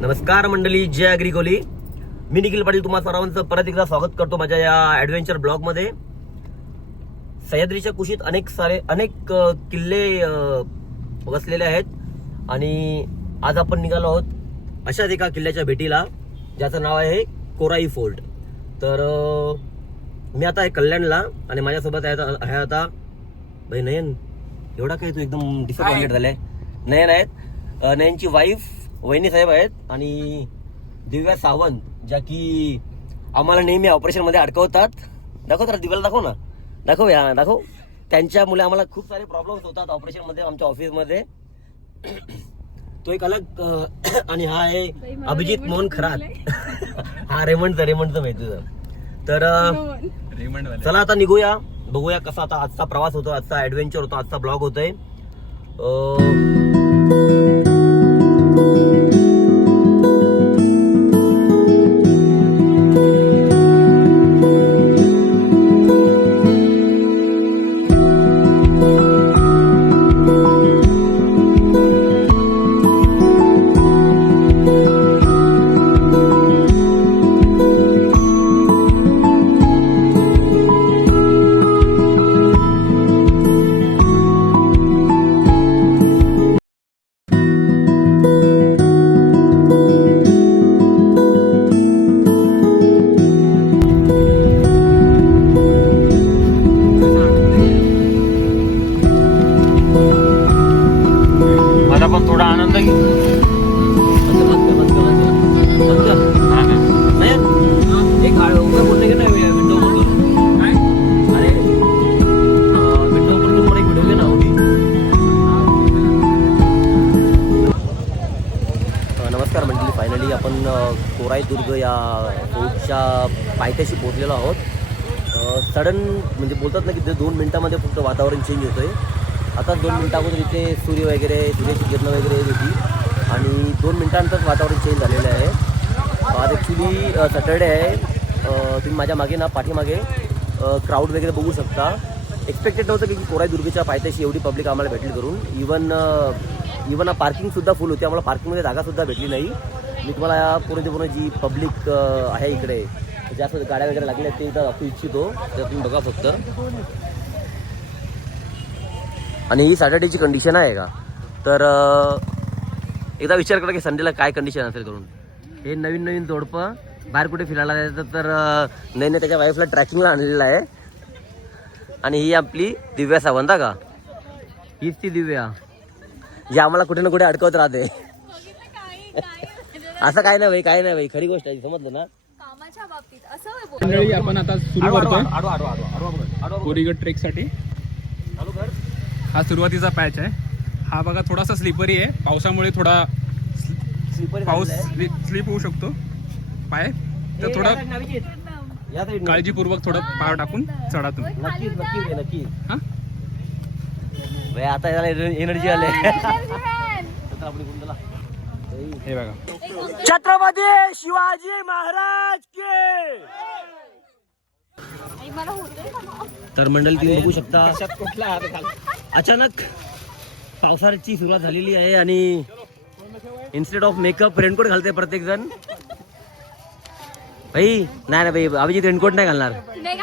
नमस्कार मंडळी, जय अग्रिकोली. मी निखिल पाटील तुम्हा सर्वांचं परत एकदा स्वागत करतो माझ्या या ॲडव्हेंचर ब्लॉगमध्ये. सह्याद्रीच्या कुशीत अनेक किल्ले वसलेले आहेत आणि आज आपण निघालो आहोत अशाच एका किल्ल्याच्या भेटीला, ज्याचं नाव आहे कोराई फोर्ट. तर मी आता आहे कल्याणला आणि माझ्यासोबत आहे आता भाई नयन. एवढा काही तू एकदम डिसअपॉइंटेड झालाय. नयन आहेत, नयनची वाईफ वहिनी साहेब आहेत आणि दिव्या सावंत, ज्या की आम्हाला नेहमी ऑपरेशन मध्ये अडकवतात. दाखव तर दिव्याला, दाखव ना, दाखव. त्यांच्यामुळे आम्हाला खूप सारे प्रॉब्लेम्स होतात ऑपरेशन मध्ये, आमच्या ऑफिसमध्ये. तो एक अलग आणि हा आहे अभिजित मोहन खरात. हा रेमंडचं माहिती. तर चला आता निघूया, बघूया कसा आता आजचा प्रवास होतो, आजचा ऍडव्हेंचर होतो, आजचा ब्लॉग होतोय. नमस्कार मंडळी, फायनली आपण कोराई दुर्ग या फोर्टच्या पायथ्याशी पोहोचलेलो आहोत. सडन म्हणजे बोलतात ना की 2 मिनिटामध्ये फक्त वातावरण चेंज होतंय. आता 2 मिनिटा अगोदर इथे सूर्याची किरणं वगैरे येत होती आणि 2 मिनिटांतच वातावरण चेंज झालेलं आहे. आज ॲक्च्युली सॅटर्डे आहे. तुम्ही माझ्या मागे ना, पाठीमागे क्राऊड वगैरे बघू शकता. एक्सपेक्टेड नव्हतं की कोराई दुर्गच्या पायथ्याशी एवढी पब्लिक आम्हाला भेटली करून. इवन पार्किंगसुद्धा फुल होती, आम्हाला पार्किंगमध्ये जागासुद्धा भेटली नाही. मी तुम्हाला पूर्ण जी पब्लिक आहे इकडे, ज्या गाड्या वगैरे लागल्या ते इथं दाखवू इच्छितो. तर तुम्ही बघा फक्त. आणि ही सॅटर्डेची कंडिशन आहे का, तर एकदा विचार करा की संडेला काय कंडिशन असेल करून. हे नवीन जोडपं बाहेर कुठे फिरायला जायचं, तर नैने त्याच्या वाईफला ट्रॅकिंगला आणलेलं आहे. आणि ही आपली दिव्या सावंत का, हीच ती दिव्या जी आम्हाला कुठे ना कुठे अडकवत राहते. असं काय नाही भाई, खरी गोष्ट आहे, समजलं ना. कामाच्या बाबतीत असं आपण आता सुरू करतोय कोरीगड ट्रेक साठी. हा सुरुवातीचा पॅच आहे. हा बघा थोडासा स्लिपरी आहे, पावसामुळे थोडा पाऊस स्लिप होऊ शकतो पाय, तर थोडा काळजीपूर्वक थोडं पाय टाकून चढा तुम्ही. नक्की आता एनर्जी आले. हे बघा, छत्रपती शिवाजी महाराज के. तर मंडळी तुम्ही बघू शकता, अचानक पावसाची सुरुवात झालेली आहे आणि इन्स्टेड ऑफ मेकअप रेनकोट घालते प्रत्येक जण. भाई नाही भाई, अभिजित रेनकोट नाही घालणार. नाही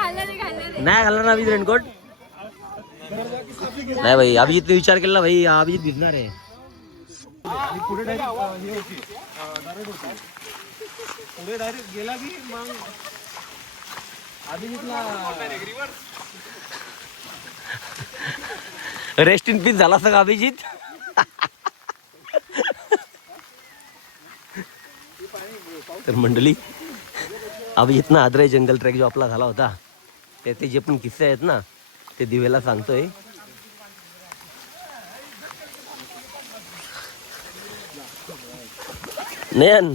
घालणार अभिजित रेनकोट. नाही भाई, अभिजितने विचार केला भाई, अभिजित भिजणार आहे. पुढे डायरेक्ट गेला की मग रेस्ट इन पीस झाला सगळं अभिजित. तर मंडळी, अभिजित ना आदरे जंगल ट्रेक जो आपला झाला होता, त्याचे जे पण किस्से आहेत ना, ते दिव्याला सांगतोय. नयन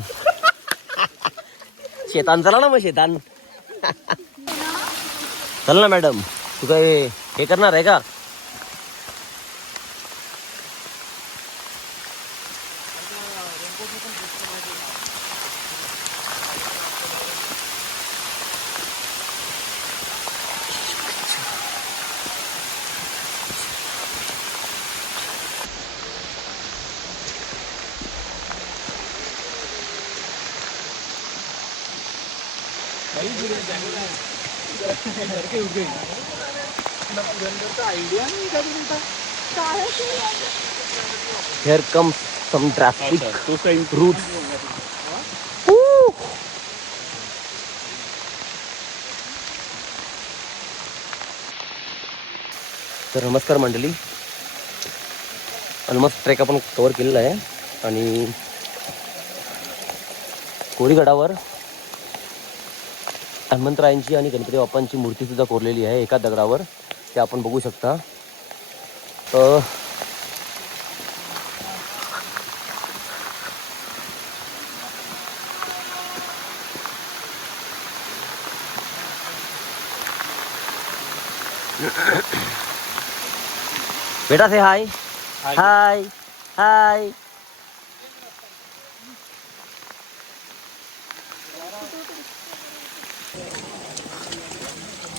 शेतान चला ना, मग शेतान चल ना मॅडम. तू काय हे करणार आहे का? Here comes some traffic routes. तर नमस्कार मंडळी, ऑलमोस्ट ट्रेक आपण कव्हर केलेला आहे आणि कोरीगडावर हनुमंतरायांची आणि गणपती बाप्पांची मूर्ती सुद्धा कोरलेली आहे एका दगडावर, ते आपण बघू शकता. बेटा से हाय हाय हाय.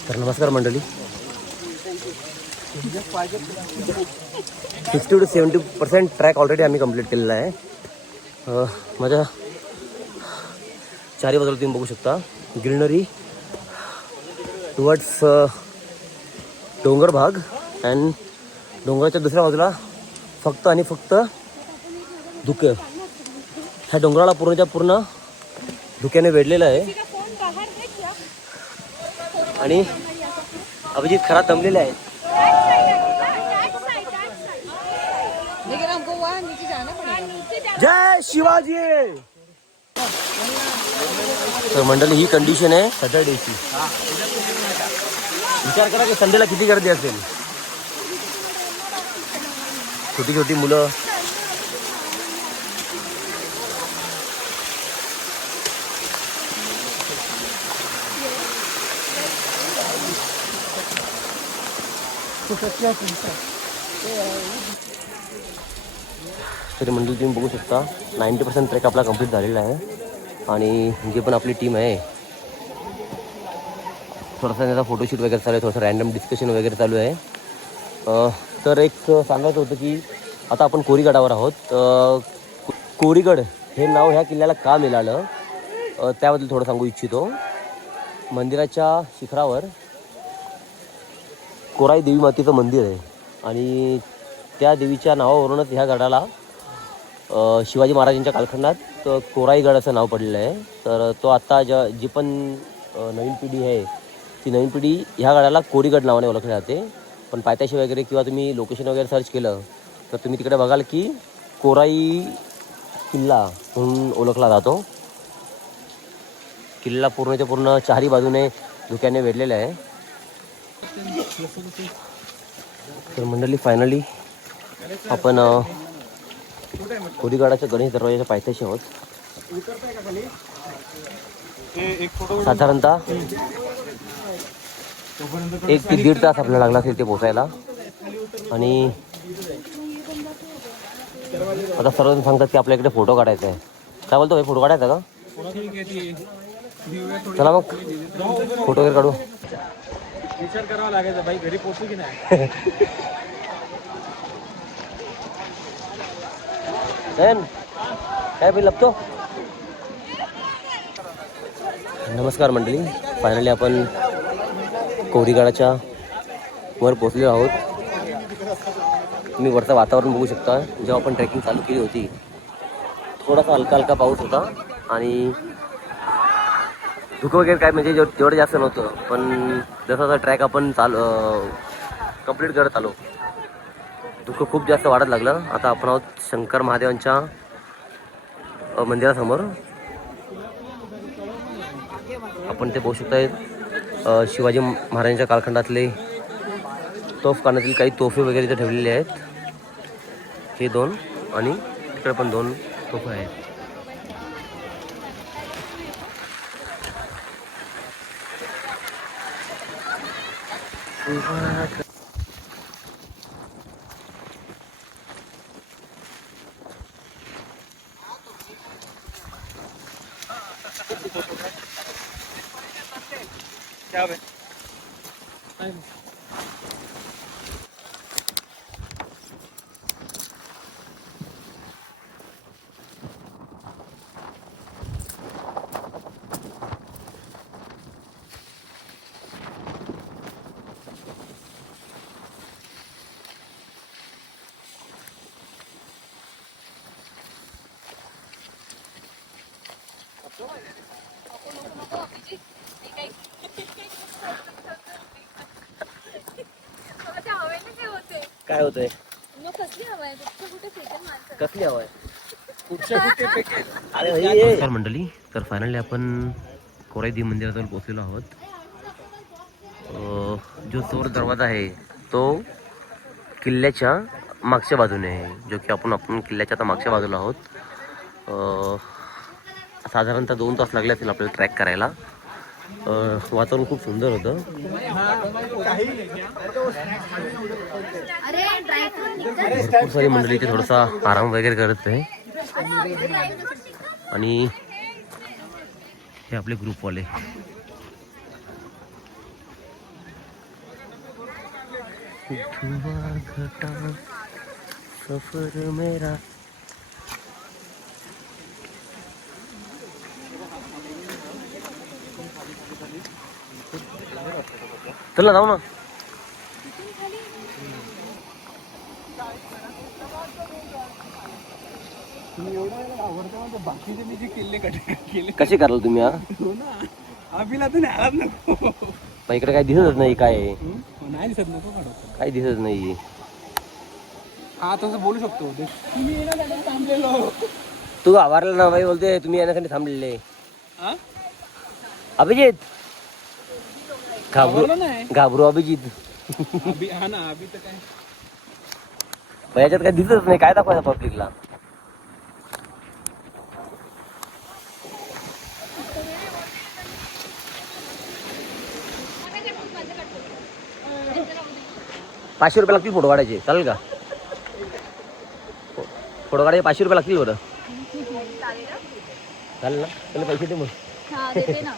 तर नमस्कार मंडळी, 60 to 70% ट्रॅक ऑलरेडी आम्ही कंप्लीट केलेला आहे. माझ्या चारी बाजूला तुम्ही बघू शकता ग्रीनरी टुवर्ड्स डोंगर भाग, अँड डोंगराच्या दुसऱ्या बाजूला फक्त आणि फक्त धुके. ह्या डोंगराला पूर्णच्या पूर्ण धुक्याने वेढलेलं आहे आणि अभिजित खरा दमलेले आहेत. जय शिवाजी. तर मंडळी, ही कंडिशन आहे सॅटर्डेची. विचार करा की संडेला किती गर्दी असेल. छोटी छोटी मुलं, तरी मंडळी तुम्ही बघू शकता 90% ट्रेक आपला कंप्लीट झालेला आहे आणि जी पण आपली टीम आहे थोडासा त्याचा फोटोशूट वगैरे चालू आहे, थोडंसं रॅन्डम डिस्कशन वगैरे चालू आहे. तर एक सांगायचं होतं की आता आपण कोरीगडावर आहोत. कोरीगड हे नाव ह्या किल्ल्याला का मिळालं त्याबद्दल थोडं सांगू इच्छितो. मंदिराच्या शिखरावर कोराई देवी मातेचं मंदिर आहे आणि त्या देवीच्या नावावरूनच ह्या गडाला शिवाजी महाराजांच्या कालखंडात कोराईगड असं नाव पडलेलं आहे. तर तो आता जी पण नवीन पिढी आहे ती नवीन पिढी ह्या गडाला कोरीगड नावाने ओळखले जाते. पण पायथ्याशी वगैरे किंवा तुम्ही लोकेशन वगैरे सर्च केलं तर तुम्ही तिकडे बघाल की कोराई किल्ला म्हणून ओळखला जातो. किल्ला पूर्णच्या पूर्ण चारही बाजूने धुक्याने वेढलेला आहे. तर मंडळी, फायनली आपण कोरीगडाच्या गणेश दरवाजाच्या पायथ्याशी आहोत. साधारणतः 1 ते 1.5 तास आपल्याला लागला असेल ते पोचायला. आणि आता सर्वजण सांगतात की आपल्या इकडे फोटो काढायचा आहे. काय बोलतो भाई, फोटो काढायचा का? चला मग फोटो वगैरे काढू. विचार करावा लागायचा भाई, घरी पोहोचू की नाही. काय भाई लपतो. नमस्कार मंडळी, फायनली आपण कोरीगडाच्या वर पोहोचलेलो आहोत. तुम्ही वरचं वातावरण बघू शकता. जेव्हा आपण ट्रेकिंग चालू केली होती थोडासा हलका हलका पाऊस होता आणि धुकं वगैरे काय म्हणजे तेवढं जास्त नव्हतं. पण जसा ट्रॅक आपण कंप्लीट करत आलो धुकं खूप जास्त वाढत लागलं. आता आपण आहोत शंकर महादेवांच्या मंदिरासमोर. आपण ते बघू शकता शिवाजी महाराजांच्या कालखंडातले तोफखान्यातील काही तोफे वगैरे इथे ठेवलेले आहेत. हे 2 आणि तिकडे पण 2 तोफे आहेत. क्या भाई काय होतंय? मग कसली हवा आहे कुठे कुठे फेकेल माणसं कसली हवाय? कुठच्या कुठे फेकेल. नमस्कार मंडळी, तर फायनली आपण कोराई मंदिराजवळ पोहोचलेलो आहोत. जो चोर दरवाजा आहे तो किल्ल्याच्या मागच्या बाजूने आहे, जो की आपण किल्ल्याच्या आता मागच्या बाजूला आहोत. साधारणतः 2 तास लागले असतील आपल्याला ट्रॅक करायला. वातावरण खूप सुंदर होतं. भरपूर सारी मंडळी इथे थोडासा आराम वगैरे करत आहे. आणि हे आपले ग्रुपवाले. सफर मेरा. चला जाऊ ना. बाकीचे मी जे किल्ले केले कसे कराल तुम्ही? हो ना, अभिला तर न्यायलाच नको. पण इकडे काही दिसतच नाही. काय आहे? नाही दिसत नको काढू. काही दिसत नाही. हा तसं बोलू शकतो. तुम्ही येण्यासाठी थांबलेलो. तू आवारला ना बाई, बोलते तुम्ही येण्यासाठी थांबलेले. अभिजित घाबरू घाबरू अभिजित. हा ना, अभि तर काय पण याच्यात काही दिसतच नाही. काय दाखवायचं पब्लिकला? ₹500 लागतील फोटो काढायचे. चालेल का? फोटो काढायचे ₹500 लागतील बरं. चालेल ना? त्याला पैसे दे मग. हा देते ना.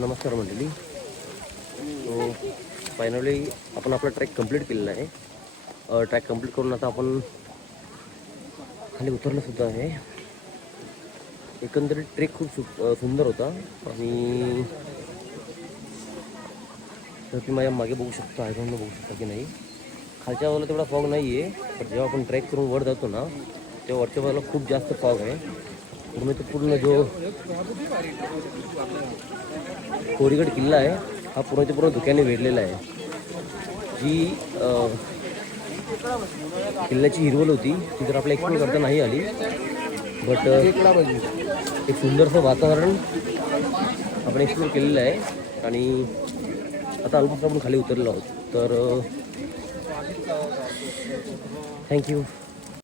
नमस्कार मंडळी. फायनली आपण आपला ट्रॅक कंप्लीट केलेला आहे. ट्रॅक कंप्लीट करून आता आपण खाली उतरलं सुद्धा आहे. एकंदरीत ट्रेक खूप सुंदर होता. आणि तर तुम्ही माझ्या मागे बघू शकता, आयकॉनला बघू शकता की नाही. खालच्या बाजूला तेवढा फॉग नाही आहे, पण जेव्हा आपण ट्रॅक करून वर जातो ना तेव्हा वरच्या बाजूला खूप जास्त फॉग आहे. पूर्ण जो कोरीगड किल्ला आहे हा पूर्ण धुक्याने वेढलेला आहे. जी किल्ल्याची हिरवल होती ती तर आपल्या एक्सप्लोर करता नाही आली. बट एक सुंदरसं वातावरण आपण एक्सप्लोर केलेलं आहे. आणि आता ऑलमोस्ट आपण खाली उतरलेलो आहोत. तर थँक्यू.